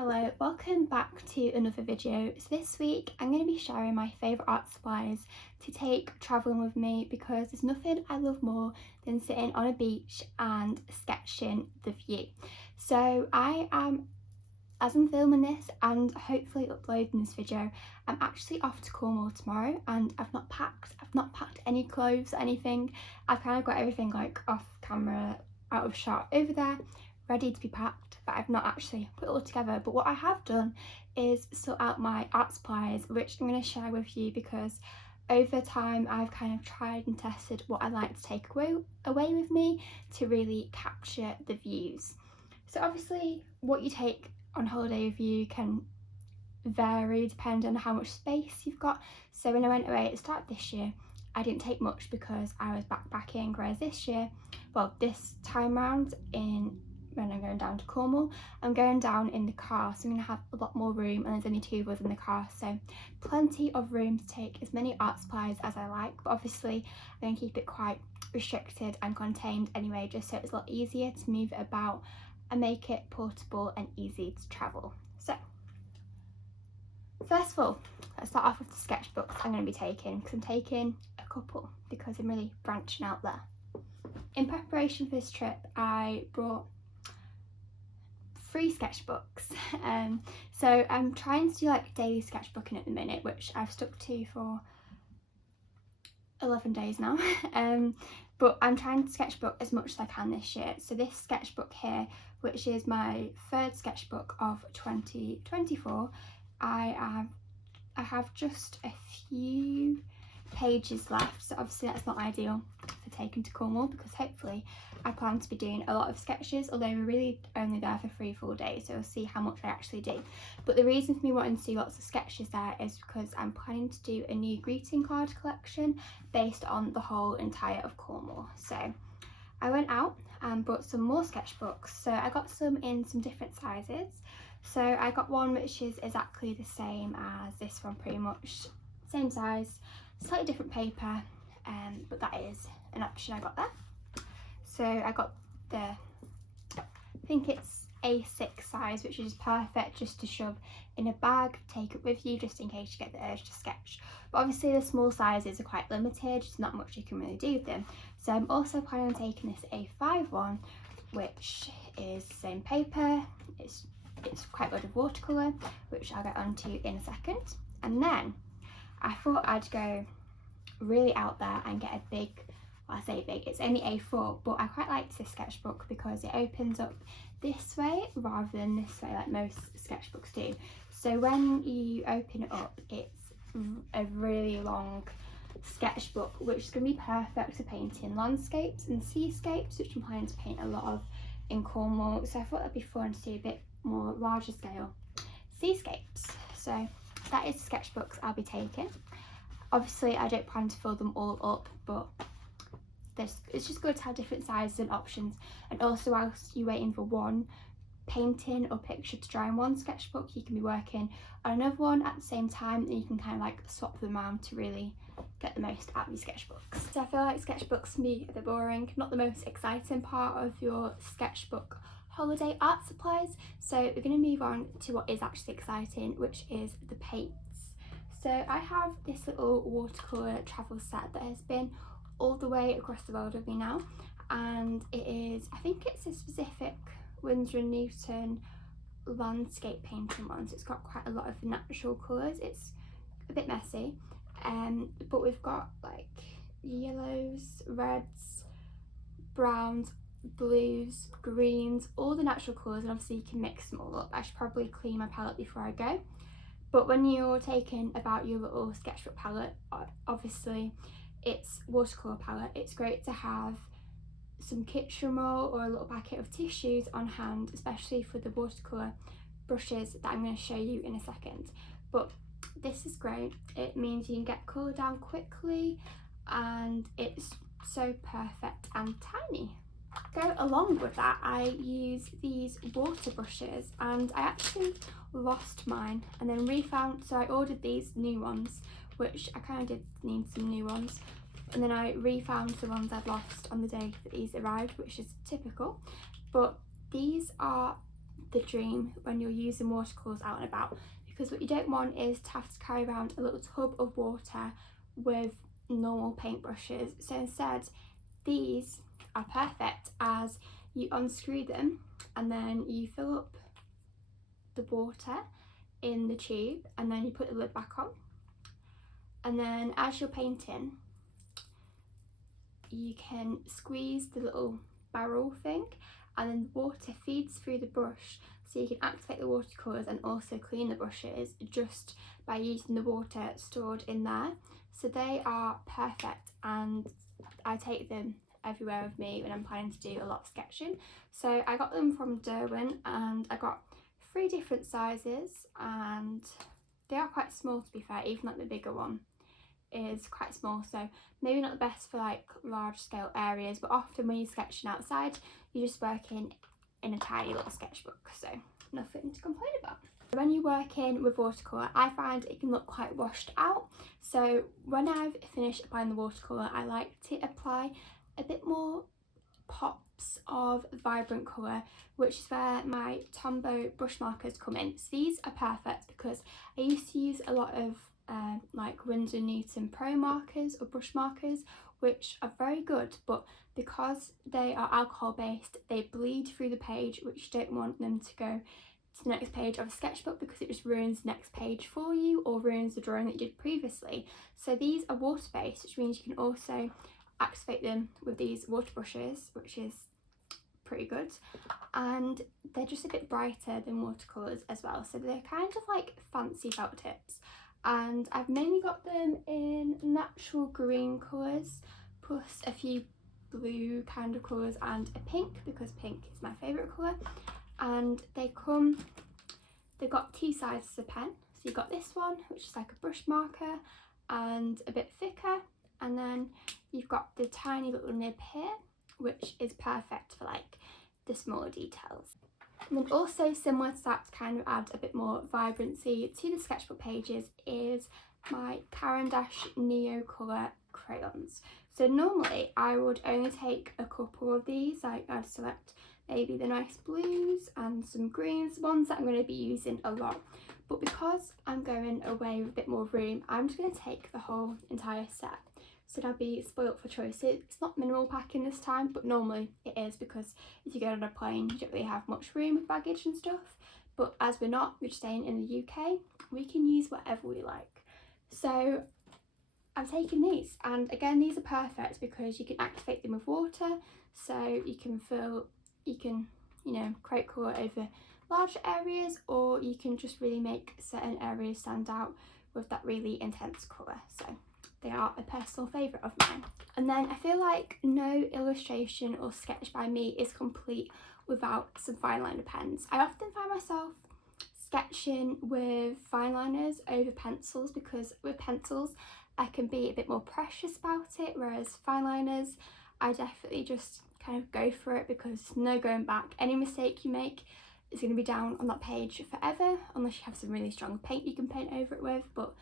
Hello, welcome back to another video. So this week I'm going to be sharing my favourite art supplies to take travelling with me because there's nothing I love more than sitting on a beach and sketching the view. So as I'm filming this and hopefully uploading this video, I'm actually off to Cornwall tomorrow and I've not packed any clothes or anything. I've kind of got everything like off camera, out of shot over there, ready to be packed, but I've not actually put it all together. But what I have done is sort out my art supplies, which I'm going to share with you because over time I've kind of tried and tested what I like to take away with me to really capture the views. So obviously what you take on holiday with you can vary depending on how much space you've got. So when I went away at the start of this year, I didn't take much because I was backpacking, whereas this time round when I'm going down to Cornwall, I'm going down in the car, so I'm going to have a lot more room, and there's only two of us in the car, so plenty of room to take as many art supplies as I like. But obviously I'm going to keep it quite restricted and contained anyway, just so it's a lot easier to move it about and make it portable and easy to travel. So first of all, let's start off with the sketchbooks I'm going to be taking, because I'm taking a couple because I'm really branching out there. In preparation for this trip, I brought 3 sketchbooks. So I'm trying to do like daily sketchbooking at the minute, which I've stuck to for 11 days now. But I'm trying to sketchbook as much as I can this year. So this sketchbook here, which is my third sketchbook of 2024, I have just a few pages left, so obviously that's not ideal for taking to Cornwall because hopefully I plan to be doing a lot of sketches, although we're really only there for 3 full days, so we'll see how much I actually do. But the reason for me wanting to do lots of sketches there is because I'm planning to do a new greeting card collection based on the whole entire of Cornwall. So I went out and bought some more sketchbooks. So I got some in some different sizes. So I got one which is exactly the same as this one, pretty much same size, slightly different paper, but that is an option I got there. So I got I think it's A6 size, which is perfect just to shove in a bag, take it with you just in case you get the urge to sketch. But obviously the small sizes are quite limited, there's not much you can really do with them. So I'm also planning on taking this A5 one, which is the same paper, it's quite good of watercolour, which I'll get onto in a second. And then I thought I'd go really out there and get a big, well, I say big, it's only A4, but I quite like this sketchbook because it opens up this way rather than this way like most sketchbooks do. So when you open it up, it's a really long sketchbook, which is going to be perfect for painting landscapes and seascapes, which I'm planning to paint a lot of in Cornwall. So I thought that'd be fun to do a bit more larger scale seascapes. So that is the sketchbooks I'll be taking. Obviously I don't plan to fill them all up, but it's just good to have different sizes and options. And also whilst you're waiting for one painting or picture to dry in one sketchbook, you can be working on another one at the same time, and you can kind of like swap them around to really get the most out of your sketchbooks. So I feel like sketchbooks can be a bit boring, not the most exciting part of your sketchbook holiday art supplies. So we're going to move on to what is actually exciting, which is the paints. So I have this little watercolour travel set that has been all the way across the world with me now, and it is, I think it's a specific Winsor & Newton landscape painting one, so it's got quite a lot of natural colours. It's a bit messy, but we've got like yellows, reds, browns, blues, greens, all the natural colours, and obviously you can mix them all up. I should probably clean my palette before I go. But when you're taking about your little sketchbook palette, obviously it's watercolour palette, it's great to have some kitchen roll or a little packet of tissues on hand, especially for the watercolour brushes that I'm going to show you in a second. But this is great, it means you can get colour down quickly and it's so perfect and tiny. Go along with that, I use these water brushes, and I actually lost mine and then refound, so I ordered these new ones, which I kind of did need some new ones, and then I refound the ones I'd lost on the day that these arrived, which is typical. But these are the dream when you're using watercolours out and about, because what you don't want is to have to carry around a little tub of water with normal paintbrushes. So instead, these are perfect, as you unscrew them and then you fill up the water in the tube and then you put the lid back on, and then as you're painting you can squeeze the little barrel thing and then the water feeds through the brush, so you can activate the watercolours and also clean the brushes just by using the water stored in there. So they are perfect, and I take them everywhere with me when I'm planning to do a lot of sketching. So I got them from Derwent and I got 3 different sizes, and they are quite small to be fair, even like the bigger one is quite small, so maybe not the best for like large scale areas, but often when you're sketching outside you're just working in a tiny little sketchbook, so nothing to complain about. When you're working with watercolour, I find it can look quite washed out, so when I've finished applying the watercolour I like to apply a bit more pops of vibrant colour, which is where my Tombow brush markers come in. So these are perfect because I used to use a lot of like Winsor Newton Pro markers or brush markers, which are very good, but because they are alcohol based they bleed through the page, which you don't want them to go to the next page of a sketchbook because it just ruins the next page for you or ruins the drawing that you did previously. So these are water based, which means you can also activate them with these water brushes, which is pretty good, and they're just a bit brighter than watercolours as well, so they're kind of like fancy felt tips. And I've mainly got them in natural green colours plus a few blue kind of colours and a pink, because pink is my favourite colour. And they've got 2 sizes of pen, so you've got this one which is like a brush marker and a bit thicker, and then you've got the tiny little nib here which is perfect for like the smaller details. And then also similar to that, to kind of add a bit more vibrancy to the sketchbook pages, is my Caran d'Ache Neo Colour crayons. So normally I would only take a couple of these, like I'd select maybe the nice blues and some greens, ones that I'm going to be using a lot. But because I'm going away with a bit more room, I'm just going to take the whole entire set. So I'd be spoilt for choice. It's not minimal packing this time, but normally it is, because if you go on a plane you don't really have much room with baggage and stuff. But as we're just staying in the UK, we can use whatever we like. So I'm taking these, and again these are perfect because you can activate them with water, so you can you know, create colour over larger areas, or you can just really make certain areas stand out with that really intense colour. So they are a personal favourite of mine. And then I feel like no illustration or sketch by me is complete without some fine liner pens. I often find myself sketching with fine liners over pencils, because with pencils I can be a bit more precious about it, whereas fine liners I definitely just kind of go for it, because no going back. Any mistake you make is going to be down on that page forever, unless you have some really strong paint you can paint over it with, but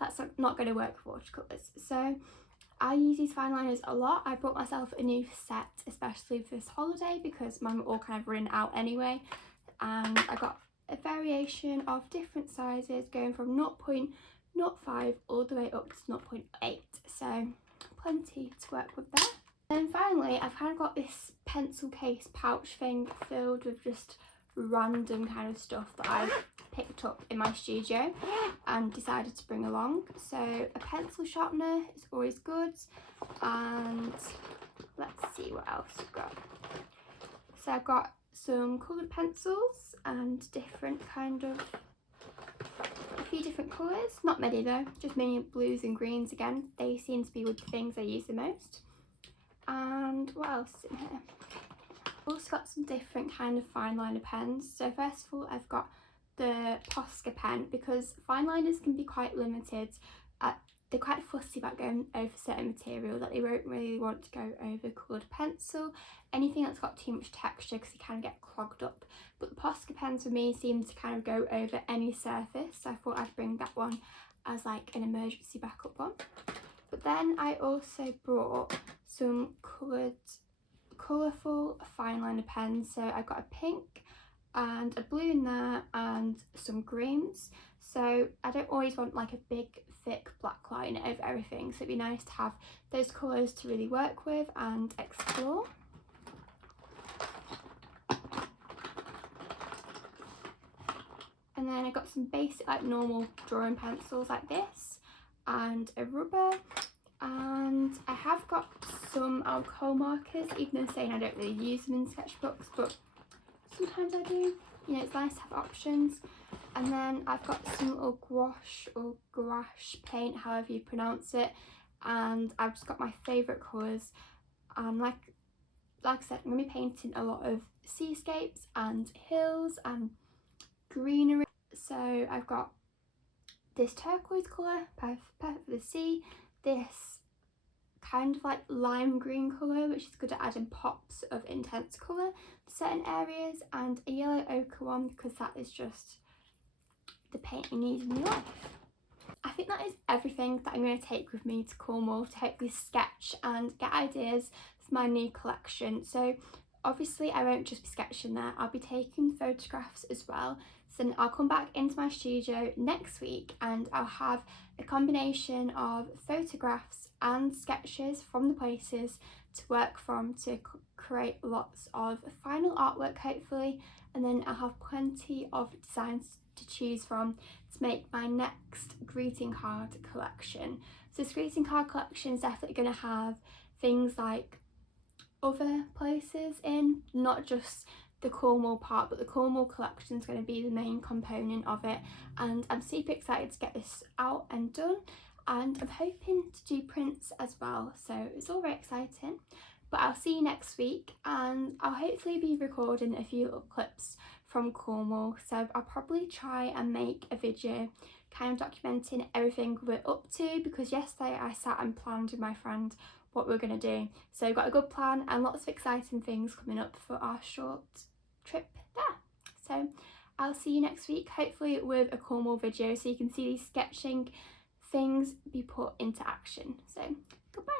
that's not going to work with watercolours. So I use these fine liners a lot. I bought myself a new set especially for this holiday because mine were all kind of running out anyway, and I got a variation of different sizes going from 0.05 all the way up to 0.8, so plenty to work with there. And finally I've kind of got this pencil case pouch thing filled with just random kind of stuff that I've picked up in my studio and decided to bring along. So a pencil sharpener is always good, and let's see what else we've got. So I've got some coloured pencils and a few different colours, not many though, just mainly blues and greens again. They seem to be the things I use the most. And what else is in here? I've also got some different kind of fine liner pens. So first of all I've got the Posca pen, because fine liners can be quite limited. They're quite fussy about going over certain material, that they won't really want to go over coloured pencil, anything that's got too much texture, because they kind of get clogged up. But the Posca pens for me seem to kind of go over any surface, so I thought I'd bring that one as like an emergency backup one. But then I also brought some colourful fine liner pens. So I've got a pink and a blue in there and some greens. So I don't always want like a big thick black line over everything, so it'd be nice to have those colours to really work with and explore. And then I got some basic like normal drawing pencils like this and a rubber, and I have got some alcohol markers, even though saying I don't really use them in sketchbooks, but sometimes I do. You know, it's nice to have options. And then I've got some little gouache or gouache paint, however you pronounce it, and I've just got my favourite colours. And like I said, I'm going to be painting a lot of seascapes and hills and greenery. So I've got this turquoise colour, perfect for the sea, this kind of like lime green colour, which is good at adding pops of intense colour to certain areas, and a yellow ochre one because that is just the paint you need in your life. I think that is everything that I'm going to take with me to Cornwall to hopefully sketch and get ideas for my new collection. So obviously I won't just be sketching there, I'll be taking photographs as well. So then I'll come back into my studio next week and I'll have a combination of photographs and sketches from the places to work from to create lots of final artwork hopefully, and then I'll have plenty of designs to choose from to make my next greeting card collection. So this greeting card collection is definitely going to have things like other places in, not just the Cornwall part, but the Cornwall collection is going to be the main component of it, and I'm super excited to get this out and done, and I'm hoping to do prints as well, so it's all very exciting. But I'll see you next week, and I'll hopefully be recording a few little clips from Cornwall, so I'll probably try and make a video kind of documenting everything we're up to, because yesterday I sat and planned with my friend what we're going to do. So we've got a good plan and lots of exciting things coming up for our short trip there. So I'll see you next week, hopefully with a Cornwall video, so you can see these sketching things be put into action. So goodbye.